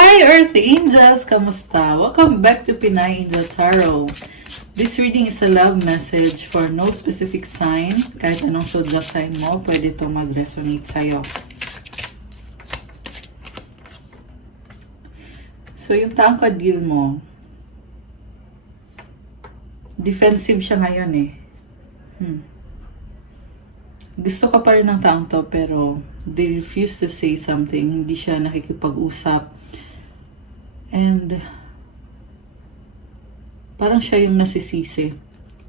Hi Earth Angels! Kamusta? Welcome back to Pinay Angel Tarot. This reading is a love message for no specific sign. Kahit anong zodiac sign mo, pwede itong mag-resonate sa'yo. So yung taong ka-deal mo, defensive siya ngayon eh. Gusto ka pa rin ng taong to pero they refuse to say something. Hindi siya nakikipag-usap. And parang siya yung nasisisi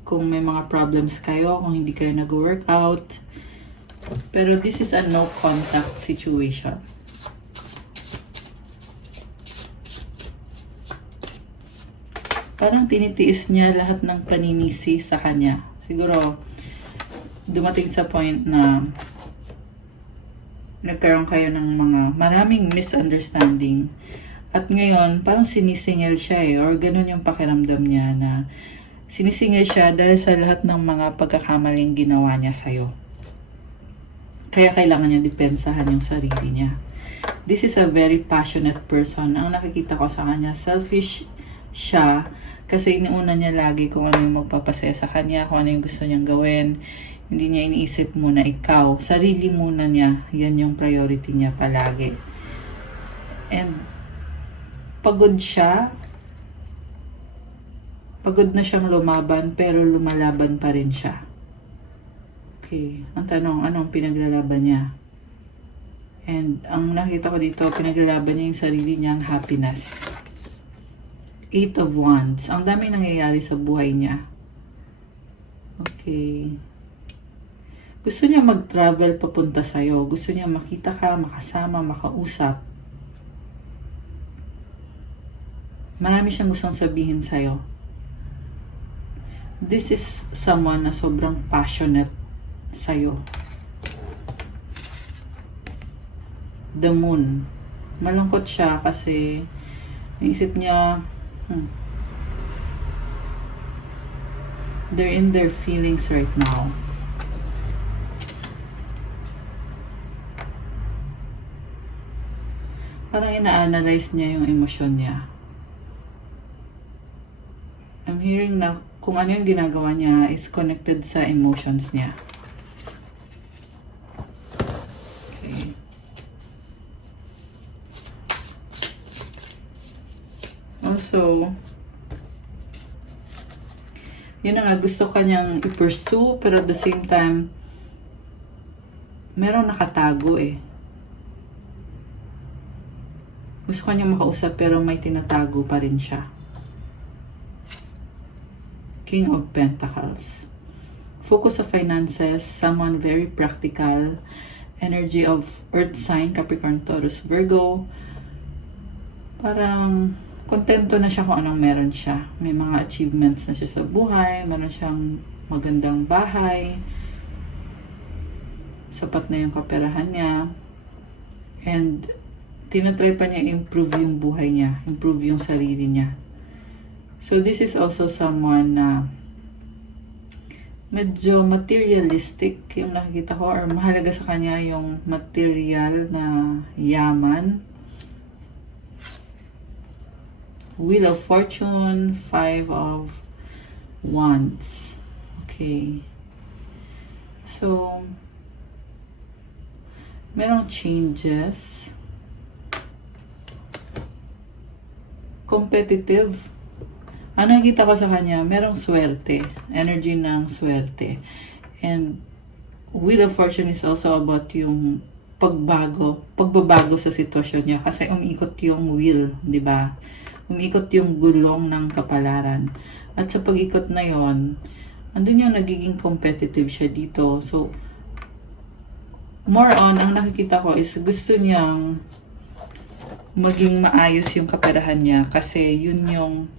kung may mga problems kayo, kung hindi kayo nag-workout. Pero this is a no contact situation. Parang tinitiis niya lahat ng paninisi sa kanya. Siguro dumating sa point na nagkaroon kayo ng maraming misunderstanding. At ngayon, parang sinisingil siya eh, or ganun yung pakiramdam niya na sinisingil siya dahil sa lahat ng mga pagkakamaling ginawa niya sa'yo. Kaya kailangan niya depensahan yung sarili niya. This is a very passionate person. Ang nakikita ko sa kanya, selfish siya kasi inuuna niya lagi kung ano yung magpapasaya sa kanya, kung ano yung gusto niyang gawin. Hindi niya iniisip muna ikaw. Sarili muna niya. Yan yung priority niya palagi. And pagod siya. Pagod na siyang lumaban pero lumalaban pa rin siya. Okay. Ang tanong, anong pinaglalaban niya? And ang nakita ko dito, pinaglalaban niya yung sarili niyang happiness. 8 of Wands. Ang dami nangyayari sa buhay niya. Okay. Gusto niya mag-travel papunta sa'yo. Gusto niya makita ka, makasama, makausap. Marami siyang gustong sabihin sa'yo. This is someone na sobrang passionate sa'yo. The Moon. Malungkot siya kasi naisip niya, they're in their feelings right now. Parang ina-analyze niya yung emosyon niya. I'm hearing na kung ano yung ginagawa niya is connected sa emotions niya. Okay. Also, yun na nga, gusto kanyang i-pursue pero at the same time, merong nakatago eh. Gusto ko niya makausap pero may tinatago pa rin siya. King of Pentacles. Focus sa finances. Someone very practical. Energy of Earth sign. Capricorn, Taurus, Virgo. Parang kontento na siya kung anong meron siya. May mga achievements na siya sa buhay. Meron siyang magandang bahay. Sapat na yung kaperahan niya. And tinatry pa niya improve yung buhay niya, improve yung sarili niya. So this is also someone na medyo materialistic yung nakikita ko, or mahalaga sa kanya yung material na yaman. Wheel of Fortune, 5 of Wands. Okay. So merong changes. Competitive. Ano nakikita ko sa kanya? Merong swerte. Energy ng swerte. And Wheel of Fortune is also about yung pagbabago sa sitwasyon niya. Kasi umiikot yung wheel, di ba? Umiikot yung gulong ng kapalaran. At sa pag-ikot na yon, andun yung nagiging competitive siya dito. So, more on, ang nakikita ko is gusto niyang maging maayos yung kaperahan niya kasi yun yung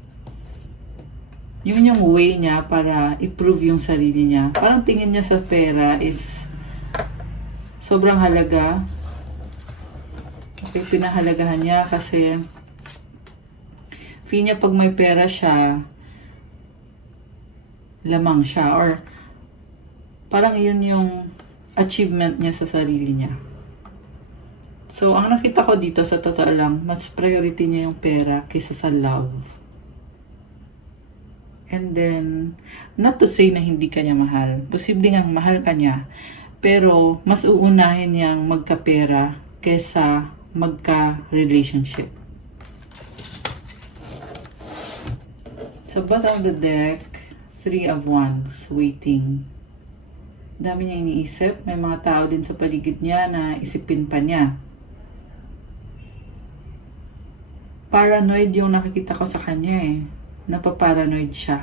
way niya para i-prove yung sarili niya. Parang tingin niya sa pera is sobrang halaga. Okay, pinahalagahan niya kasi feel niya pag may pera siya, lamang siya, or parang yun yung achievement niya sa sarili niya. So, ang nakita ko dito, sa totoo lang, mas priority niya yung pera kaysa sa love. And then, not to say na hindi ka niya mahal. Posible nga mahal ka niya. Pero, mas uunahin niyang magkapera kaysa magka-relationship. Sa bottom of the deck, 3 of Wands, waiting. Dami niya iniisip. May mga tao din sa paligid niya na isipin pa niya. Paranoid yung nakikita ko sa kanya eh. Napaparanoid siya.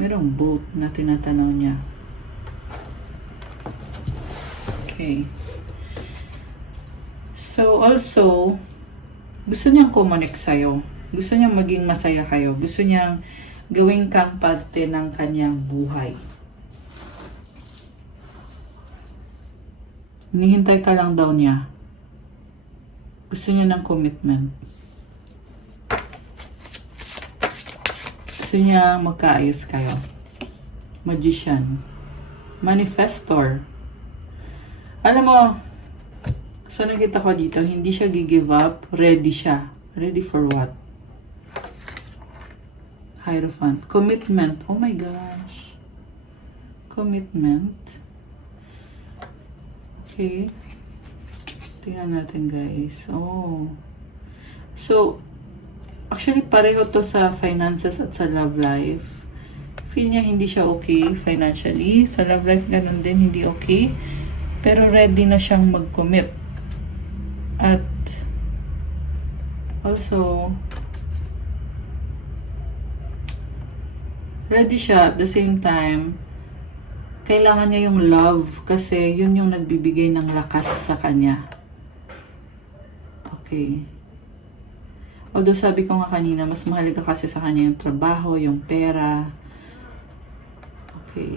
Merong boat na tinatanaw niya. Okay. So, also, gusto niyang kumonek sa'yo. Gusto niyang maging masaya kayo. Gusto niyang gawing kang parte ng kanyang buhay. Hinihintay ka lang daw niya. Gusto niya ng commitment. Gusto niya magkaayos kayo. Magician. Manifestor. Alam mo, so nakita ko dito, hindi siya give up, ready siya. Ready for what? Hierophant. Commitment. Oh my gosh. Commitment. Okay. Tingnan natin guys. Oh. So, actually pareho to sa finances at sa love life. Feel niya hindi siya okay financially. Sa love life ganun din, hindi okay. Pero ready na siyang mag-commit. At also, ready siya at the same time, kailangan niya yung love kasi yun yung nagbibigay ng lakas sa kanya. Okay. Although sabi ko nga kanina, mas mahalaga kasi sa kanya yung trabaho, yung pera. Okay.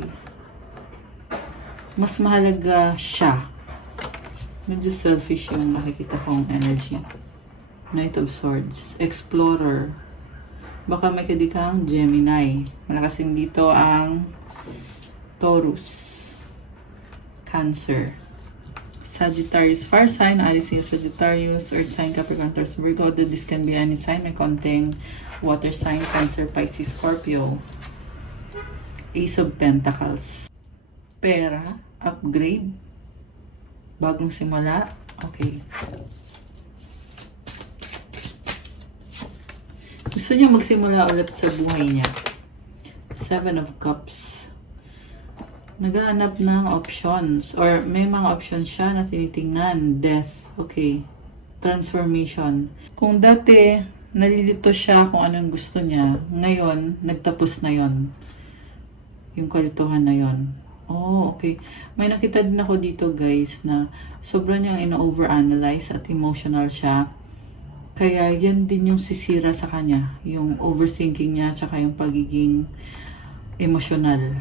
Mas mahalaga siya. Medyo selfish yung nakikita kong energy. Knight of Swords. Explorer. Baka may kadikang Gemini. Malakasin dito ang Taurus. Cancer. Sagittarius. Fire sign. Aries yung Sagittarius. Earth sign. Capricorn. Taurus. Virgo. This can be any sign. May konting water sign. Cancer. Pisces. Scorpio. Ace of Pentacles. Pera. Upgrade. Bagong simula. Okay. Gusto niya magsimula ulit sa buhay niya. 7 of Cups. Naghahanap ng options. Or may mga options siya na tinitingnan. Death. Okay. Transformation. Kung dati, nalilito siya kung anong gusto niya, ngayon, nagtapos na yon. Yung kalituhan na yon. Oh, okay. May nakita din ako dito guys na sobrang niyang ino-overanalyze at emotional siya. Kaya yan din yung sisira sa kanya. Yung overthinking niya tsaka yung pagiging emotional.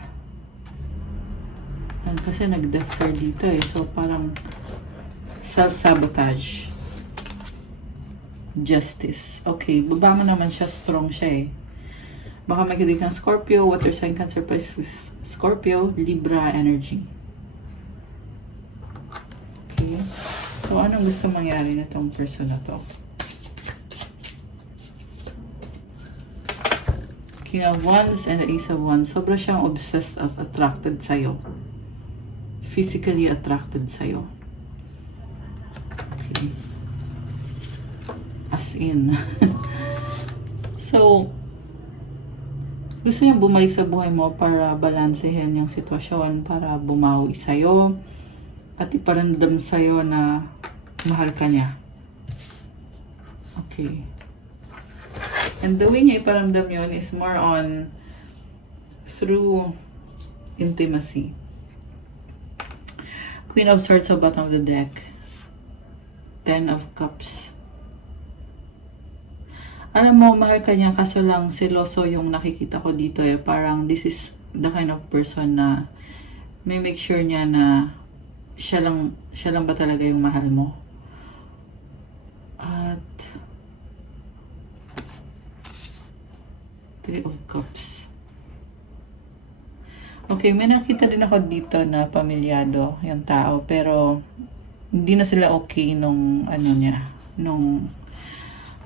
Kasi nag-death card dito eh. So parang self-sabotage. Justice. Okay, baba mo naman siya. Strong siya eh. Baka magiging kang Scorpio, water sign, Cancer, Pisces, Scorpio, Libra energy. Okay. So anong gusto mangyari na tong person na to? King of Wands and the Ace of Wands. Sobra siyang obsessed at attracted sa'yo. Physically attracted sa'yo. Okay. As in. So, gusto niya bumalik sa buhay mo para balansehin yung sitwasyon, para bumawi sa'yo, at iparamdam sa'yo na mahal ka niya. Okay. And the way niya iparamdam yun is more on through intimacy. Queen of Swords sa bottom of the deck. 10 of Cups. Alam mo, mahal ka niya, kaso lang seloso yung nakikita ko dito eh. Parang this is the kind of person na may make sure niya na siya lang ba talaga yung mahal mo. At 3 of Cups. Okay, may nakita din ako dito na pamilyado yung tao, pero hindi na sila okay nung ano niya, nung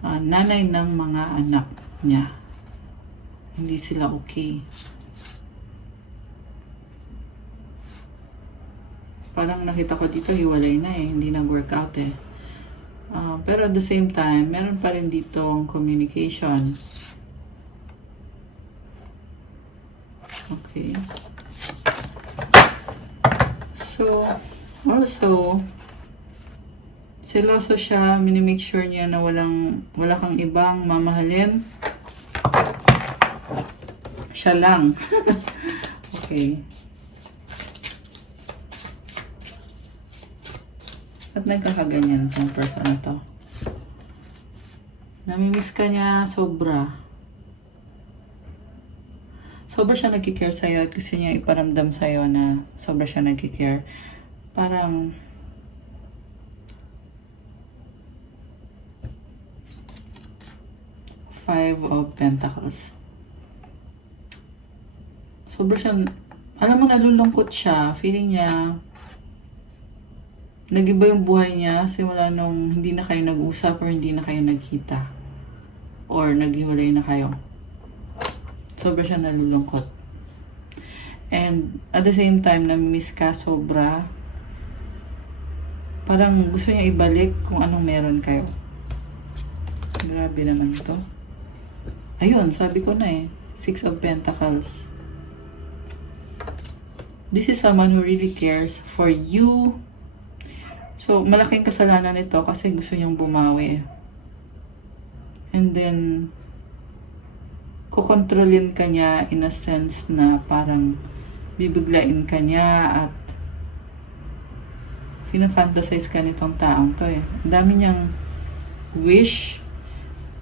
nanay ng mga anak niya. Hindi sila okay. Parang nakita ko dito, hiwalay na eh, hindi nag-workout eh. Pero at the same time, meron pa rin ditong communication. Okay. So, also, seloso siya, minimake sure niya na wala kang ibang mamahalin. Siya lang. Okay. At nagkakaganyan tong person na to. Namimiss ka niya sobra. Sobra siya nagkikare sa'yo at gusto niya iparamdam sa'yo na sobra siya nagkikare. Parang Five of Pentacles. Sobra siya, alam mo, nalulungkot siya. Feeling niya nag-iba yung buhay niya simula nung hindi na kayo nag-usap or hindi na kayo nagkita. Or naghiwalay na kayo. Sobra siya nalulungkot. And at the same time, na-miss ka sobra. Parang gusto niya ibalik kung anong meron kayo. Grabe naman ito. Ayun, sabi ko na eh. Six of Pentacles. This is someone who really cares for you. So, malaking kasalanan ito kasi gusto niyang bumawi. And then, kukontrolin ka niya in a sense na parang bibiglain ka niya at fina-fantasize ka nitong taong to eh. Ang dami niyang wish.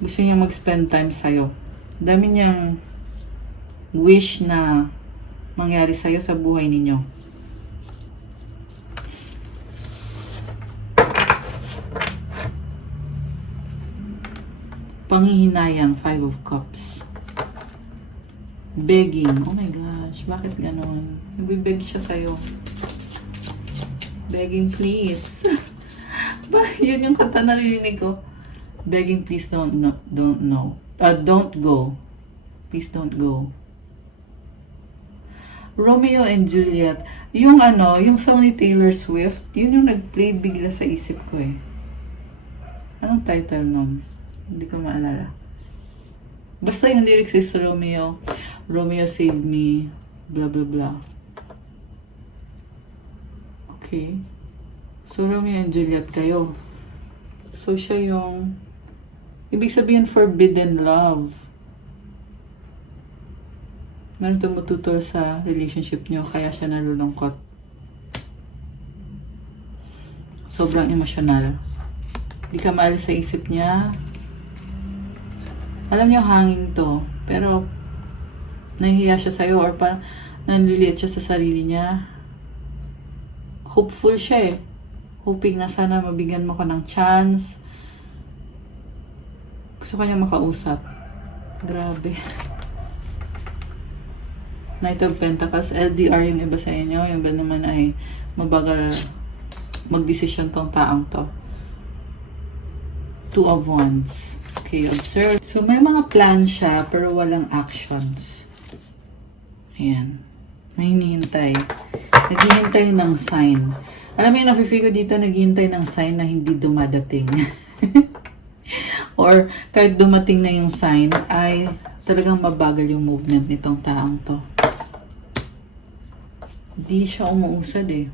Gusto niya mag-spend time sa'yo. Ang dami niyang wish na mangyari sa'yo sa buhay ninyo. Panghihinayang, Five of Cups. Begging. Oh my gosh, bakit ganon? Nagbibeg siya sa'yo. Begging, please. Ba, yun yung kanta narinig ko. Begging, please don't know. Don't go. Please don't go. Romeo and Juliet. Yung yung song ni Taylor Swift, yun yung nag-play bigla sa isip ko eh. Anong title nun? Hindi ko maalala. Basta yung lyrics is Romeo. Romeo saved me. Blah, blah, blah. Okay. So, Romeo and Juliet kayo. So, siya yung ibig sabihin forbidden love. Meron tumututol sa relationship nyo, kaya siya nalulungkot. Sobrang emosyonal. Hindi ka maalis sa isip niya. Alam niyo, hanging to. Pero, nahihiya siya sa'yo or parang nanliliit siya sa sarili niya. Hopeful siya eh. Hoping na sana mabigyan mo ko ng chance. Gusto ka niya makausap. Grabe. Knight of Pentacles. LDR yung iba sa inyo. Yung iba naman ay mabagal magdesisyon tong taong to. Two of Wands. Okay, observe. So, may mga plans siya, pero walang actions. Ayan. May hinihintay. Naghihintay ng sign. Alam mo yung nafe-figure dito, naghihintay ng sign na hindi dumadating. Or, kahit dumating na yung sign, ay talagang mabagal yung movement nitong taong to. Hindi siya umuusad eh.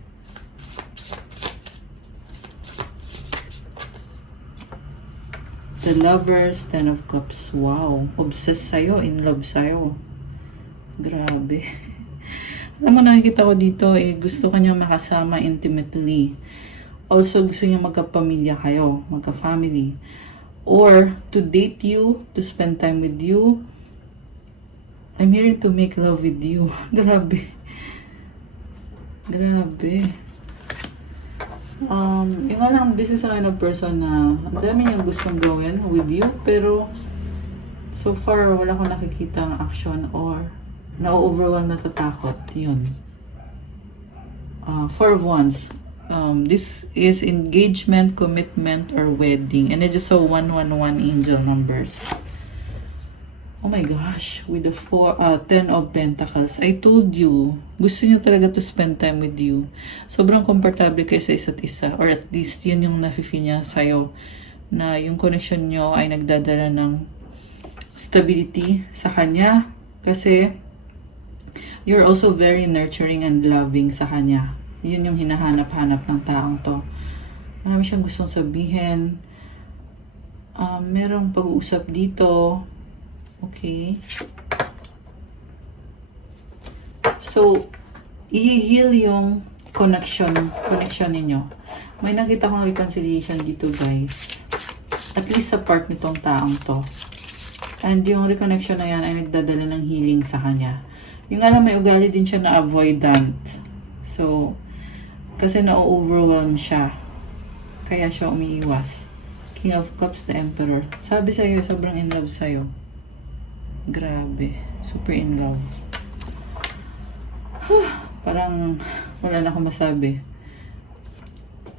The Lovers, Ten of Cups. Wow. Obsessed sa'yo. In love sa'yo. Grabe. Alam mo, nakikita ko dito, gusto ka niya makasama intimately. Also, gusto niya magkapamilya kayo. Magka-family. Or, to date you, to spend time with you. I'm here to make love with you. Grabe. Grabe. Yung lang, this is a kind of person na ang dami niyang gustong gawin with you, pero so far wala akong nakikita ng action or Na-overwhelm, natatakot. Yun. Four of Wands. This is engagement, commitment, or wedding. And I just saw 111 angel numbers. Oh my gosh, with the 10 of Pentacles. I told you, gusto niyo talaga to spend time with you. Sobrang komportable kayo sa isa't isa. Or at least, yun yung nafe-feel niya sa'yo. Na yung connection nyo ay nagdadala ng stability sa kanya. Kasi, you're also very nurturing and loving sa kanya. Yun yung hinahanap-hanap ng taong to. Marami siyang gustong sabihin. Merong pag-uusap dito. Okay. So, i-heal yung connection ninyo. May nakita kong reconciliation dito, guys. At least sa part nitong taong to. And yung reconnection na yan ay nagdadala ng healing sa kanya. Yung alam, may ugali din siya na avoidant. So, kasi na-overwhelm siya. Kaya siya umiiwas. King of Cups, the Emperor. Sabi sa'yo, sobrang in love sa'yo. Grabe. Super in love. Parang wala na akong masabi.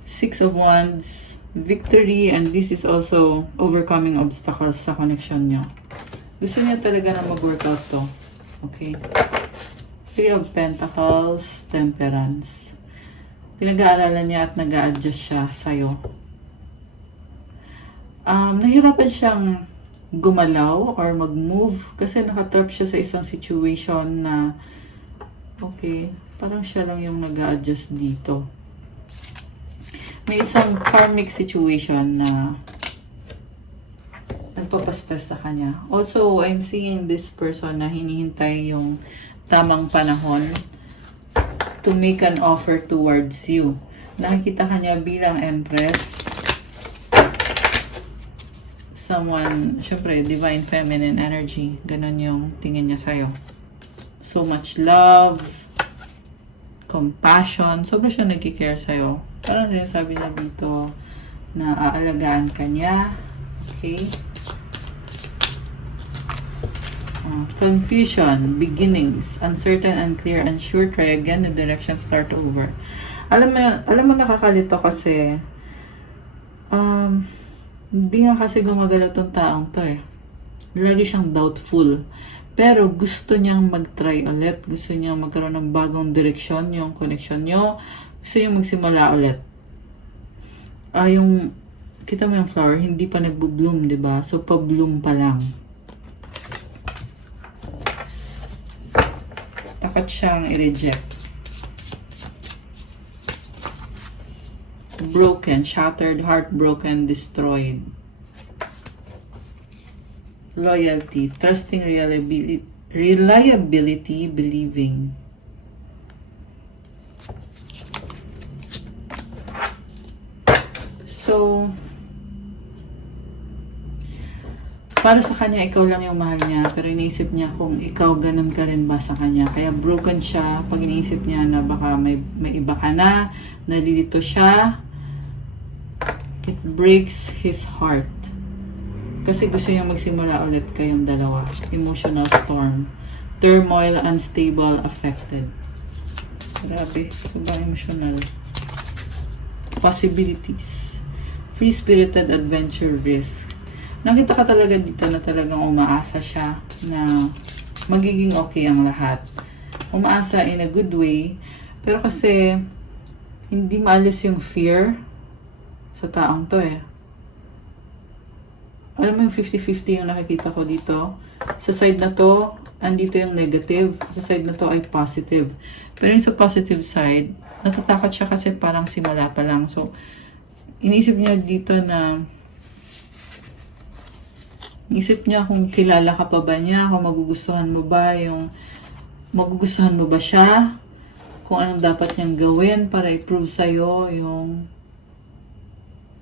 Six of Wands, victory, and this is also overcoming obstacles sa connection nyo. Gusto niya talaga na mag-workout to. Okay? Three of Pentacles, Temperance. Pinag-aaralan niya at nag-a-adjust siya sa'yo. Nahirapan siyang gumalaw or mag-move kasi nakatrap siya sa isang situation na okay, parang siya lang yung nag-a-adjust dito. May isang karmic situation na nagpapastress sa kanya. Also, I'm seeing this person na hinihintay yung tamang panahon to make an offer towards you. Nakikita kanya bilang Empress. Someone, syempre, divine feminine energy. Ganon yung tingin niya sa'yo. So much love, compassion. Sobra siya nagkikare sa'yo. Parang sinasabi niya dito na aalagaan ka niya. Okay? Confusion, beginnings, uncertain, unclear, unsure, try again, the direction, start over. Alam mo nakakalito kasi hindi nga kasi gumagalaw tong taong to eh. Lagi siyang doubtful. Pero gusto niyang mag-try ulit. Gusto niyang magkaroon ng bagong direksyon yung connection niyo. Gusto niyang magsimula ulit. Kita mo yung flower, hindi pa nagbo-bloom, di ba? So, pa-bloom pa lang. Takot siyang i-reject. Broken, shattered, heartbroken, destroyed. Loyalty, trusting, reliability, believing. So, para sa kanya, ikaw lang yung mahal niya. Pero iniisip niya kung ikaw ganun ka rin ba sa kanya. Kaya broken siya pag iniisip niya na baka may iba ka na, nalilito siya. It breaks his heart. Kasi gusto niya magsimula ulit kayong dalawa. Emotional storm. Turmoil, unstable, affected. Grabe. Sobrang emotional. Possibilities. Free-spirited adventure risk. Nakita ka talaga dito na talagang umaasa siya na magiging okay ang lahat. Umaasa in a good way. Pero kasi hindi maalis yung fear sa taong to eh. Alam mo yung 50-50 yung nakikita ko dito. Sa side na to, andito yung negative. Sa side na to ay positive. Pero yung sa positive side, natatakot siya kasi parang simula pa lang. So, iniisip niya dito na iniisip niya kung kilala ka pa ba niya, kung magugustuhan mo ba siya, kung anong dapat niyang gawin para i-prove sa'yo yung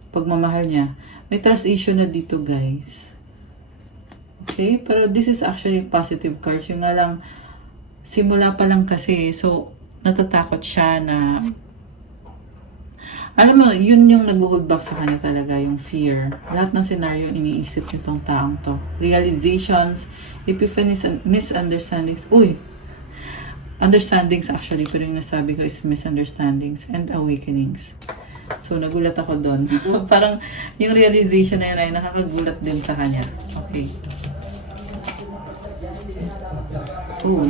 pagmamahal niya. May trust issue na dito, guys. Okay? Pero this is actually positive cards. Yung nga lang, simula pa lang kasi. So, natatakot siya na alam mo, yun yung nag-hold back sa kanya talaga, yung fear. Lahat ng scenario iniisip nitong taong to. Realizations, epiphanies, and misunderstandings. Uy! understandings actually, pero yung nasabi ko is misunderstandings and awakenings. So, nagulat ako doon. Parang yung realization na yun ay nakakagulat din sa kanya. Okay.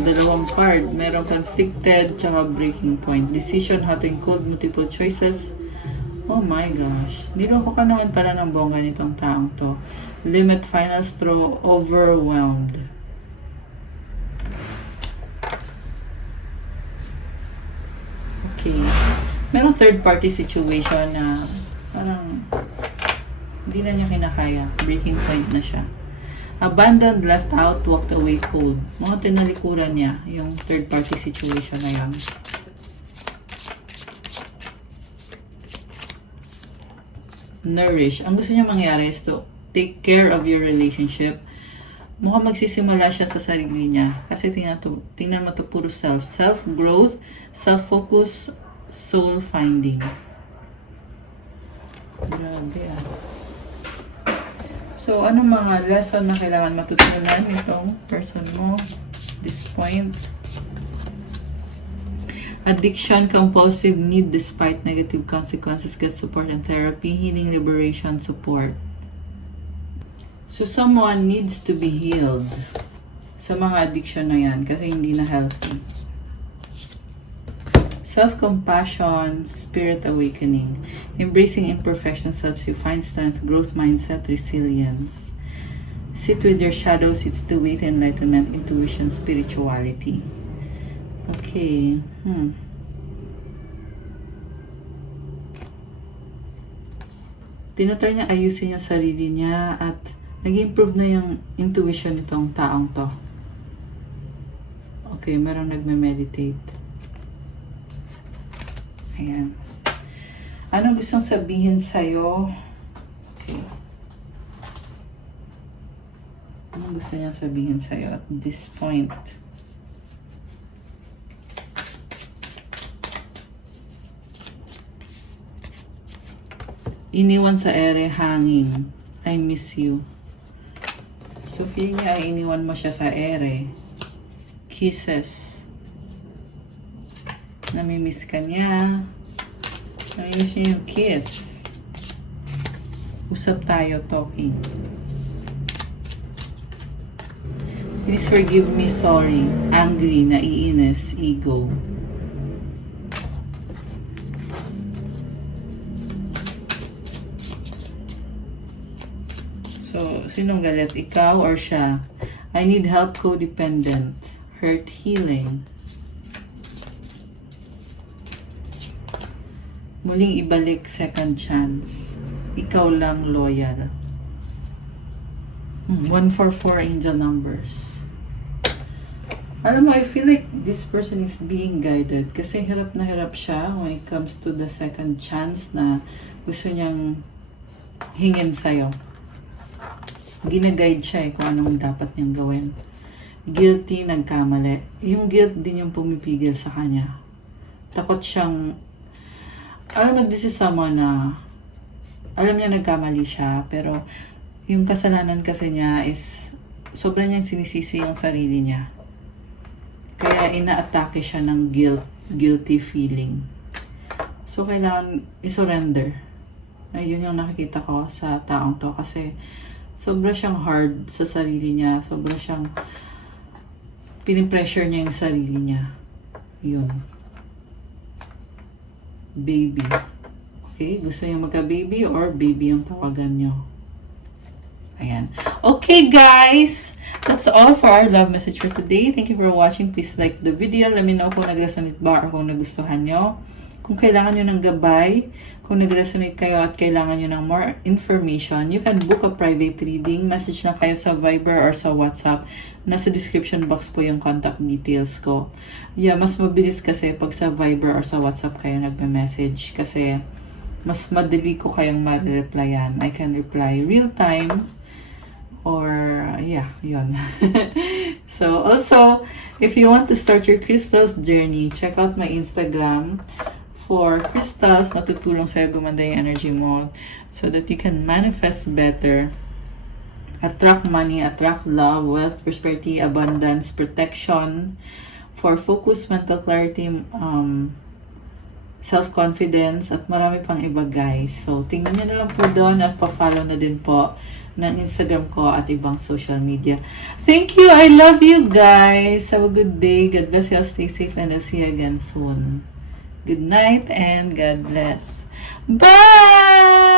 Dalawang card. Merong conflicted, tsaka breaking point. Decision, hot and cold, multiple choices. Oh my gosh. Hindi ko naman pala ng bongga nitong taong to. Limit, final straw, overwhelmed. Okay. Merong third party situation na parang hindi na niya kinakaya. Breaking point na siya. Abandoned, left out, walked away cold. Mga tinalikuran niya yung third party situation na yan. Nourish. Ang gusto niya mangyari is to take care of your relationship. Mukhang magsisimula siya sa sarili niya. Kasi tingnan mo to puro self. Self-growth, self-focus, soul-finding. Grabe ah. So, anong mga lesson na kailangan matutunan itong person mo? This point. Addiction, compulsive need despite negative consequences, get support and therapy, healing, liberation, support. So, someone needs to be healed sa mga addiction na yan kasi hindi na healthy. Self-compassion, spirit awakening. Embracing imperfections helps you find strength, growth mindset, resilience. Sit with your shadows, it's the way to enlightenment, intuition, spirituality. Okay. Tinatry niya ayusin yung sarili niya at nag-improve na yung intuition nitong taong to. Okay, merong nagme-meditate. Ayan. Anong gustong sabihin sa'yo? Okay. Anong gusto niya sabihin sa'yo at this point? Iniwan sa ere, hanging. I miss you. So, feeling niya ay iniwan mo siya sa ere. Kisses. Namimiss ka niya. Namimiss niya yung kiss. Usap tayo, talking. Please forgive me, sorry. Angry, naiinis, ego. So, sinong galit? Ikaw or siya? I need help, codependent. Hurt, healing. Muling ibalik, second chance. Ikaw lang, loyal. 144 angel numbers. Alam mo, I feel like this person is being guided kasi hirap na hirap siya when it comes to the second chance na gusto niyang hingin sa'yo. Gina-guide siya kung anong dapat niyang gawin. Guilty, nagkamali. Yung guilt din yung pumipigil sa kanya. Takot siyang, alam mo, this is someone na, alam niya nagkamali siya, pero yung kasalanan kasi niya is, sobrang niyang sinisisi yung sarili niya. Kaya ina-atake siya ng guilty feeling. So, kailangan i-surrender. Ayun yung nakikita ko sa taong to kasi sobra siyang hard sa sarili niya. Sobra siyang pinipressure niya yung sarili niya. Yun. Baby. Okay? Gusto niyo magka-baby or baby yung tawagan niyo. Ayan. Okay, guys! That's all for our love message for today. Thank you for watching. Please like the video. Let me know kung nag-resonate ba or kung nagustuhan nyo. Kung kailangan nyo ng gabay, kung nag-resonate kayo at kailangan nyo ng more information, you can book a private reading. Message na kayo sa Viber or sa WhatsApp. Nasa description box po yung contact details ko. Yeah, mas mabilis kasi pag sa Viber or sa WhatsApp kayo nagme-message kasi mas madali ko kayong ma-replyan. I can reply real time or yeah, yun. So, also, if you want to start your crystals journey, check out my Instagram for crystals na tutulong sa'yo gumanda yung energy mo so that you can manifest better, attract money, attract love, wealth, prosperity, abundance, protection, for focus, mental clarity, self-confidence, at marami pang iba guys. So, tingnan nyo na lang po doon at pa-follow na din po ng Instagram ko at ibang social media. Thank you! I love you guys! Have a good day. God bless you. Stay safe and I'll see you again soon. Good night and God bless. Bye!